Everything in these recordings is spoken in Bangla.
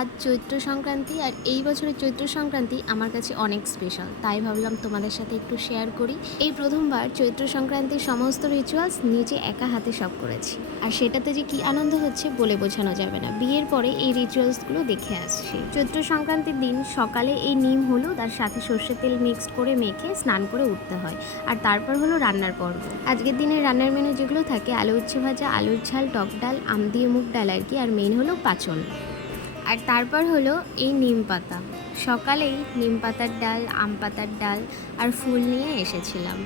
আজ চৈত্র সংক্রান্তি আর এই বছরের চৈত্র সংক্রান্তি আমার কাছে অনেক স্পেশাল, তাই ভাবলাম তোমাদের সাথে একটু শেয়ার করি। এই প্রথমবার চৈত্র সংক্রান্তির সমস্ত রিচুয়ালস নিজে একা হাতে সব করেছি, আর সেটাতে যে কি আনন্দ হচ্ছে বলে বোঝানো যাবে না। বিয়ের পরে এই রিচুয়ালসগুলো দেখে আসছি। চৈত্র সংক্রান্তির দিন সকালে এই নিম হলুদ আর সাথে সর্ষের তেল মিক্সড করে মেখে স্নান করে উঠতে হয়, আর তারপর হলো রান্নার পর্ব। আজকের দিনের রান্নার মেনু যেগুলো থাকে আলু উচ্ছে ভাজা, আলুর ঝাল, টক ডাল, আম দিয়ে মুগ ডাল আর কি, আর মেন হলো পাঁচন। আর তারপর হলো এই নিম পাতা। সকালেই নিম পাতার ডাল, আম পাতার ডাল আর ফুল নিয়ে এসেছিলাম।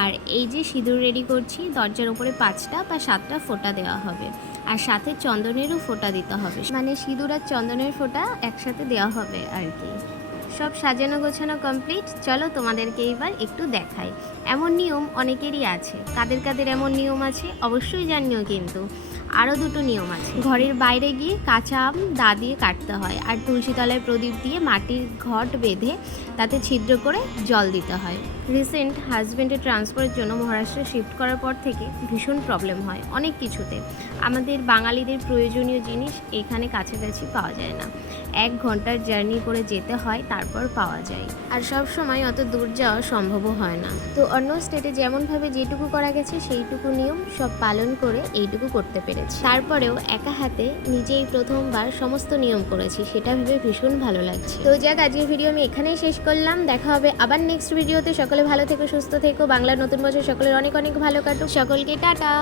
আর এই যে সিঁদুর রেডি করছি, দরজার ওপরে 5টা বা 7টা ফোঁটা দেওয়া হবে, আর সাথে চন্দনেরও ফোঁটা দিতে হবে, মানে সিঁদুর আর চন্দনের ফোঁটা একসাথে দেওয়া হবে আর কি। সব সাজানো গোছানো কমপ্লিট। চলো তোমাদেরকে এইবার একটু দেখাই। এমন নিয়ম অনেকেরই আছে, কাদের কাদের এমন নিয়ম আছে অবশ্যই জানিও। কিন্তু আরও দুটো নিয়ম আছে। ঘরের বাইরে গিয়ে কাঁচা আম দা দিয়ে কাটতে হয়, আর তুলসী তলায় প্রদীপ দিয়ে মাটির ঘট বেঁধে তাতে ছিদ্র করে জল দিতে হয়। রিসেন্ট হাজব্যান্ডের ট্রান্সফারের জন্য মহারাষ্ট্রে শিফট করার পর থেকে ভীষণ প্রবলেম হয় অনেক কিছুতে। আমাদের বাঙালিদের প্রয়োজনীয় জিনিস এখানে কাছাকাছি পাওয়া যায় না, 1 ঘন্টার জার্নি করে যেতে হয়, তারপর পাওয়া যায়। আর সব সময় অত দূর যাওয়া সম্ভবও হয় না। তো অন্য স্টেটে যেমনভাবে যেটুকু করা গেছে সেইটুকু নিয়ম সব পালন করে এইটুকু করতে পেরেছি। তারপরেও একা হাতে নিজেই প্রথমবার সমস্ত নিয়ম করেছি, সেটা ভেবে ভীষণ ভালো লাগছে। তো যাক, আজকের ভিডিও আমি এখানেই শেষ করলাম। দেখা হবে আবার নেক্সট ভিডিওতে। সকলে ভালো থেকো, সুস্থ থেকো। বাংলার নতুন বছর সকলের অনেক অনেক ভালো কাটুক। সকলকে টাটা।